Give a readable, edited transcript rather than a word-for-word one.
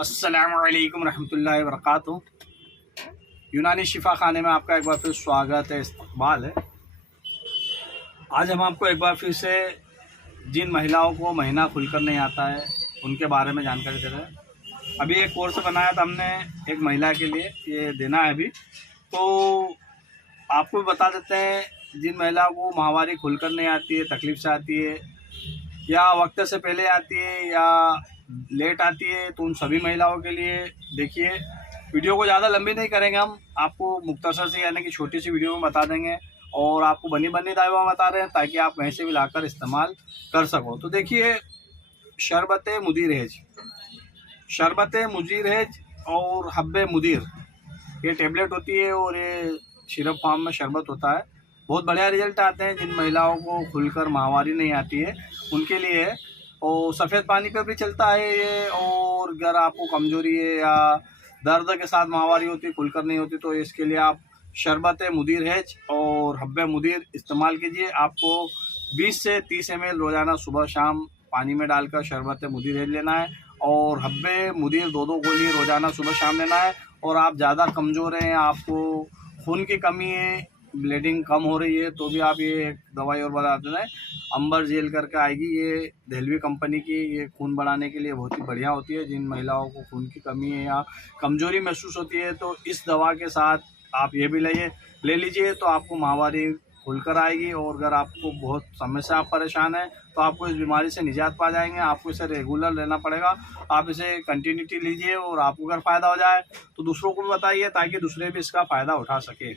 अस्सलामुअलैकुम रहमतुल्लाहि वबरकातुहू। यूनानी शिफा खाने में आपका एक बार फिर स्वागत है, इस्तकबाल है। आज हम आपको एक बार फिर से जिन महिलाओं को महीना खुलकर नहीं आता है उनके बारे में जानकारी दे रहे हैं। अभी एक कोर्स बनाया था हमने एक महिला के लिए, ये देना है अभी, तो आपको बता देते हैं जिन महिलाओं को माहवारी खुलकर नहीं आती है, तकलीफ से आती है या वक्त से पहले आती है या लेट आती है, तो उन सभी महिलाओं के लिए देखिए, वीडियो को ज़्यादा लंबी नहीं करेंगे, हम आपको मुख्तसर से यानी कि छोटी सी वीडियो में बता देंगे और आपको बनी बनी दावा बता रहे हैं ताकि आप कहीं से भी लाकर इस्तेमाल कर सको। तो देखिए, शरबत मुदीर हेज और हब्बे मुदीर, ये टेबलेट होती है और ये सिरप फॉर्म में शरबत होता है। बहुत बढ़िया रिजल्ट आते हैं जिन महिलाओं को खुलकर माहवारी नहीं आती है उनके लिए। और सफ़ेद पानी पे भी चलता है ये, और अगर आपको कमजोरी है या दर्द के साथ माहवारी होती है, खुलकर नहीं होती, तो इसके लिए आप शरबत मुदीर हेज और हब्बे मुदीर इस्तेमाल कीजिए। आपको 20 से 30 ml रोज़ाना सुबह शाम पानी में डालकर शरबत मुदीर हेज लेना है और हब्बे मुदीर 2-2 गोली रोज़ाना सुबह शाम लेना है। और आप ज़्यादा कमज़ोर हैं, आपको खून की कमी है, ब्लीडिंग कम हो रही है, तो भी आप ये एक दवाई और बता देना है, अंबर जेल करके आएगी, ये देहलवी कंपनी की, ये खून बढ़ाने के लिए बहुत ही बढ़िया होती है। जिन महिलाओं को खून की कमी है या कमज़ोरी महसूस होती है तो इस दवा के साथ आप ये भी ले लीजिए, तो आपको माहवारी खुलकर आएगी। और अगर आपको बहुत समय से आप परेशान हैं तो आपको इस बीमारी से निजात पा जाएंगे। आपको इसे रेगुलर लेना पड़ेगा, आप इसे कंटिन्यूटी लीजिए और आपको अगर फ़ायदा हो जाए तो दूसरों को भी बताइए ताकि दूसरे भी इसका फ़ायदा उठा सके।